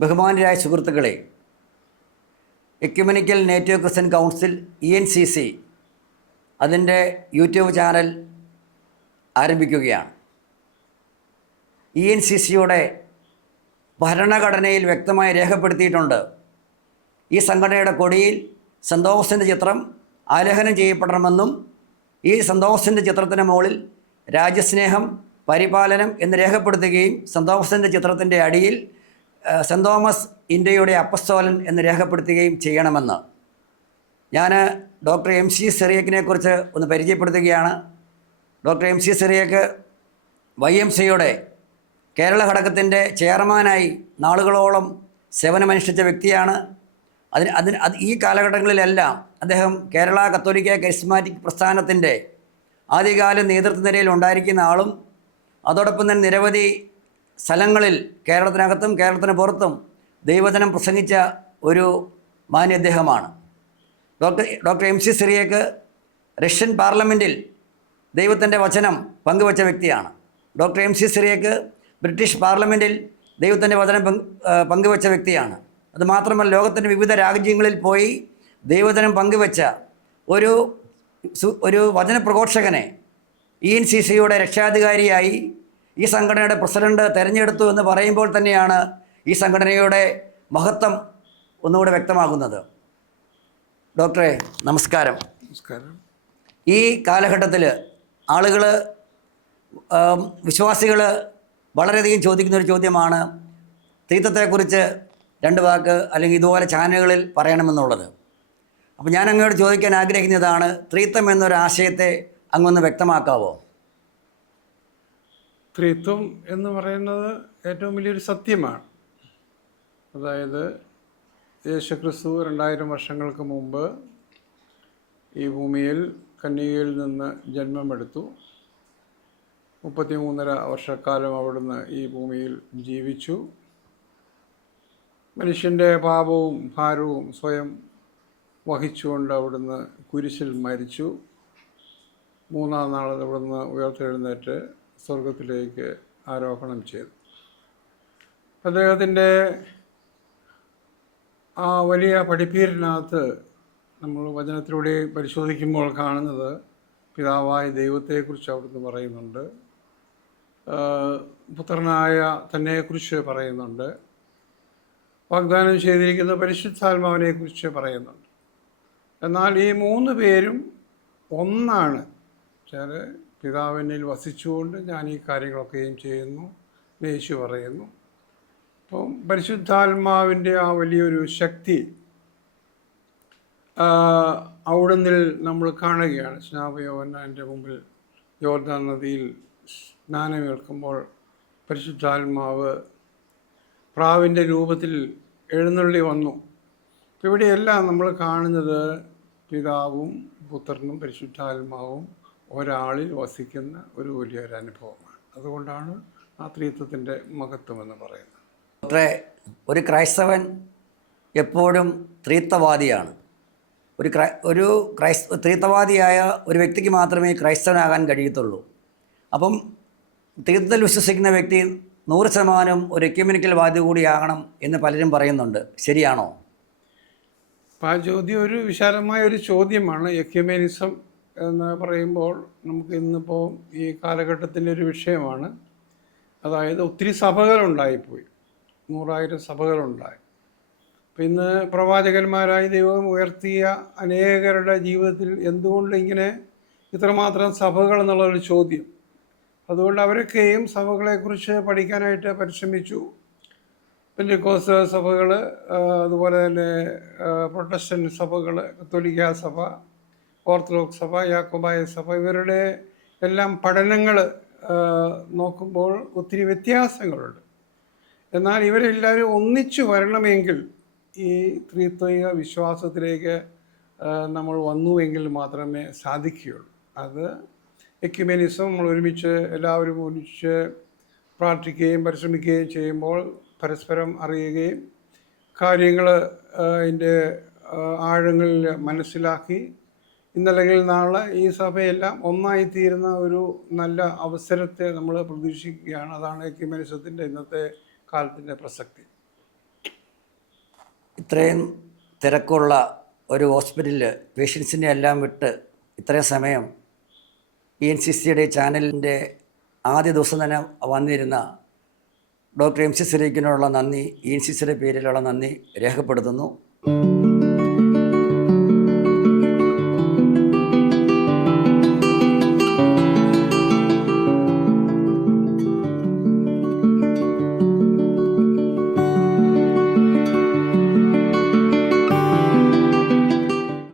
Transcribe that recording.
ബഹുമാനരായ സുഹൃത്തുക്കളെ ecumenical native christian council E N C C അതിന്റെ യൂട്യൂബ് ചാനൽ ആരംഭിക്കുകയാണ്. ഇ എൻ സി സിയുടെ ഭരണഘടനയിൽ വ്യക്തമായി രേഖപ്പെടുത്തിയിട്ടുണ്ട്. ഈ സംഘടനയുടെ കൊടിയിൽ സന്തോഷത്തിന്റെ ചിത്രം ആലേഖനം ചെയ്യപ്പെടണമെന്നും ഈ സന്തോഷത്തിന്റെ ചിത്രത്തിന് മുകളിൽ രാജ്യസ്നേഹം പരിപാലനം എന്ന് രേഖപ്പെടുത്തുകയും സന്തോഷത്തിന്റെ ചിത്രത്തിന്റെ അടിയിൽ സെന്റ് തോമസ് ഇന്ത്യയുടെ അപ്പസ്തോലൻ എന്ന് രേഖപ്പെടുത്തുകയും ചെയ്യണമെന്ന്. ഞാൻ ഡോക്ടർ എം സി സെറിയക്കിനെ കുറിച്ച് ഒന്ന് പരിചയപ്പെടുത്തുകയാണ്. Doctor M C Cyriac Y M സിയുടെ കേരള ഘടകത്തിന്റെ ചെയർമാനായി നാളുകളോളം സേവനമനുഷ്ഠിച്ച വ്യക്തിയാണ്. അതിന് അതിന് അത് ഈ കാലഘട്ടങ്ങളിലെല്ലാം അദ്ദേഹം കേരള കത്തോലിക്ക കരിസ്മാറ്റിക് പ്രസ്ഥാനത്തിന്റെ ആദ്യകാല നേതൃത്വ നിരയിൽ ഉണ്ടായിരിക്കുന്ന ആളും അതോടൊപ്പം തന്നെ നിരവധി സ്ഥലങ്ങളിൽ കേരളത്തിനകത്തും കേരളത്തിന് പുറത്തും ദൈവജനം പ്രസംഗിച്ച ഒരു മാന്യ അദ്ദേഹമാണ് doctor doctor M C Cyriac Russian parliament ദൈവത്തിന്റെ വചനം പങ്കുവച്ച വ്യക്തിയാണ്. Doctor M C Cyriac British പാർലമെന്റിൽ ദൈവത്തിന്റെ വചനം പങ്കുവച്ച വ്യക്തിയാണ്. അതുമാത്രമല്ല ലോകത്തിന്റെ വിവിധ രാജ്യങ്ങളിൽ പോയി ദൈവജനം പങ്കുവച്ച ഒരു ഒരു ഒരു വചനപ്രഘോഷകനെ ഇ എൻ സി സിയുടെ രക്ഷാധികാരിയായി ഈ സംഘടനയുടെ പ്രസിഡന്റ് തെരഞ്ഞെടുത്തു എന്ന് പറയുമ്പോൾ തന്നെയാണ് ഈ സംഘടനയുടെ മഹത്വം ഒന്നുകൂടെ വ്യക്തമാകുന്നത്. ഡോക്ടറെ നമസ്കാരം. നമസ്കാരം. ഈ കാലഘട്ടത്തിൽ ആളുകൾ വിശ്വാസികൾ വളരെയധികം ചോദിക്കുന്ന ഒരു ചോദ്യമാണ് തീത്തത്തെക്കുറിച്ച് രണ്ട് വാക്ക് അല്ലെങ്കിൽ ഇതുപോലെ ചാനലുകളിൽ പറയണമെന്നുള്ളത്. അപ്പോൾ ഞാൻ അങ്ങോട്ട് ചോദിക്കാൻ ആഗ്രഹിക്കുന്നതാണ് ത്രീത്തം എന്നൊരു ആശയത്തെ അങ്ങൊന്ന് വ്യക്തമാക്കാവോ? സ്ത്രീത്വം എന്ന് പറയുന്നത് ഏറ്റവും വലിയൊരു സത്യമാണ്. അതായത് യേശുക്രിസ്തു രണ്ടായിരം വർഷങ്ങൾക്ക് മുമ്പ് ഈ ഭൂമിയിൽ കന്യകയിൽ നിന്ന് ജന്മമെടുത്തു. മുപ്പത്തിമൂന്നര വർഷക്കാലം അവിടുന്ന് ഈ ഭൂമിയിൽ ജീവിച്ചു. മനുഷ്യന്റെ പാപവും ഭാരവും സ്വയം വഹിച്ചുകൊണ്ട് അവിടുന്ന് കുരിശിൽ മരിച്ചു. മൂന്നാം നാളിൽ അവിടുന്ന് ഉയർത്തെഴുന്നേറ്റ് സ്വർഗത്തിലേക്ക് ആരോഹണം ചെയ്തു. അദ്ദേഹത്തിന്റെ ആ വലിയ പഠിപ്പീരിനകത്ത് നമ്മൾ വചനത്തിലൂടെ പരിശോധിക്കുമ്പോൾ കാണുന്നത് പിതാവായ ദൈവത്തെക്കുറിച്ച് അവിടുന്ന് പറയുന്നുണ്ട്. പുത്രനായ തന്നെക്കുറിച്ച് പറയുന്നുണ്ട്. വാഗ്ദാനം ചെയ്തിരിക്കുന്ന പരിശുദ്ധാത്മാവിനെക്കുറിച്ച് പറയുന്നുണ്ട്. എന്നാൽ ഈ മൂന്ന് പേരും ഒന്നാണ്. വെച്ചാൽ പിതാവിനിൽ വസിച്ചുകൊണ്ട് ഞാൻ ഈ കാര്യങ്ങളൊക്കെയും ചെയ്യുന്നു. യേശു പറയുന്നു. അപ്പം പരിശുദ്ധാത്മാവിന്റെ ആ വലിയൊരു ശക്തി ആ, അവിടുന്നിൽ നമ്മൾ കാണുകയാണ്. സ്നാപയോവന്റെ മുമ്പിൽ യോർദാൻ നദിയിൽ സ്നാനമേൽക്കുമ്പോൾ പരിശുദ്ധാത്മാവ് പ്രാവിന്റെ രൂപത്തിൽ എഴുന്നള്ളി വന്നു. ഇവിടെയെല്ലാം നമ്മൾ കാണുന്നത് പിതാവും പുത്രനും പരിശുദ്ധാത്മാവും ഒരാളിൽ വസിക്കുന്ന ഒരു വലിയൊരു അനുഭവമാണ്. അതുകൊണ്ടാണ് ആ ത്രീത്വത്തിന്റെ മഹത്വം എന്ന് പറയുന്നത്. അത്രേ ഒരു ക്രൈസ്തവൻ എപ്പോഴും ത്രീത്വവാദിയാണ്. ഒരു ക്രൈ ഒരു ക്രൈസ് ത്രീത്വവാദിയായ ഒരു വ്യക്തിക്ക് മാത്രമേ ക്രൈസ്തവനാകാൻ കഴിയത്തുള്ളൂ. അപ്പം തീർത്ഥത്തിൽ വിശ്വസിക്കുന്ന വ്യക്തി നൂറ് ശതമാനം ഒരു എക്യുമിനിക്കൽ വാദി കൂടിയാകണം എന്ന് പലരും പറയുന്നുണ്ട്. ശരിയാണോ? അപ്പോൾ ആ ചോദ്യം ഒരു വിശാലമായ ഒരു ചോദ്യമാണ്. എക്യുമെനിസം എന്ന് പറയുമ്പോൾ നമുക്ക് ഇന്നിപ്പോൾ ഈ കാലഘട്ടത്തിന്റെ ഒരു വിഷയമാണ്. അതായത് ഒത്തിരി സഭകളുണ്ടായിപ്പോയി. നൂറായിരം സഭകളുണ്ടായി. അപ്പം ഇന്ന് പ്രവാചകന്മാരായി ദൈവം ഉയർത്തിയ അനേകരുടെ ജീവിതത്തിൽ എന്തുകൊണ്ട് ഇങ്ങനെ ഇത്രമാത്രം സഭകൾ എന്നുള്ളൊരു ചോദ്യം. അതുകൊണ്ട് അവരൊക്കെയും സഭകളെക്കുറിച്ച് പഠിക്കാനായിട്ട് പരിശ്രമിച്ചു. പെൻഡിക്കോസ് സഭകൾ അതുപോലെ തന്നെ പ്രൊട്ടസ്റ്റന്റ് സഭകൾ കത്തോലിക്ക സഭ ഓർത്തഡോക്സ് സഭ യാക്കോബായ സഭ ഇവരുടെ എല്ലാം പഠനങ്ങൾ നോക്കുമ്പോൾ ഒത്തിരി വ്യത്യാസങ്ങളുണ്ട്. എന്നാൽ ഇവരെല്ലാവരും ഒന്നിച്ചു വരണമെങ്കിൽ ഈ ത്രിത്വൈക വിശ്വാസത്തിലേക്ക് നമ്മൾ വന്നുവെങ്കിൽ മാത്രമേ സാധിക്കുകയുള്ളൂ. അത് എക്യുമെനിസം നമ്മൾ ഒരുമിച്ച് എല്ലാവരും ഒരുമിച്ച് പ്രാർത്ഥിക്കുകയും പരിശ്രമിക്കുകയും ചെയ്യുമ്പോൾ പരസ്പരം അറിയുകയും കാര്യങ്ങൾ അതിന്റെ ആഴങ്ങളിൽ മനസ്സിലാക്കി ഇന്നല്ലെങ്കിൽ നാളെ ഈ സഭയെല്ലാം ഒന്നായിത്തീരുന്ന ഒരു നല്ല അവസരത്തെ നമ്മൾ പ്രതീക്ഷിക്കുകയാണ്. അതാണ് എക്യുമെനിസത്തിന്റെ ഇന്നത്തെ കാലത്തിന്റെ പ്രസക്തി. ഇത്രയും തിരക്കുള്ള ഒരു ഹോസ്പിറ്റലിൽ പേഷ്യൻസിനെ എല്ലാം വിട്ട് ഇത്രയും സമയം ഇ എൻ സി സിയുടെ ചാനലിന്റെ ആദ്യ ദിവസം തന്നെ വന്നിരുന്ന ഡോക്ടർ എം സി സിറീക്കിനോടുള്ള നന്ദി ഇ എൻ സി സിയുടെ പേരിലുള്ള നന്ദി രേഖപ്പെടുത്തുന്നു.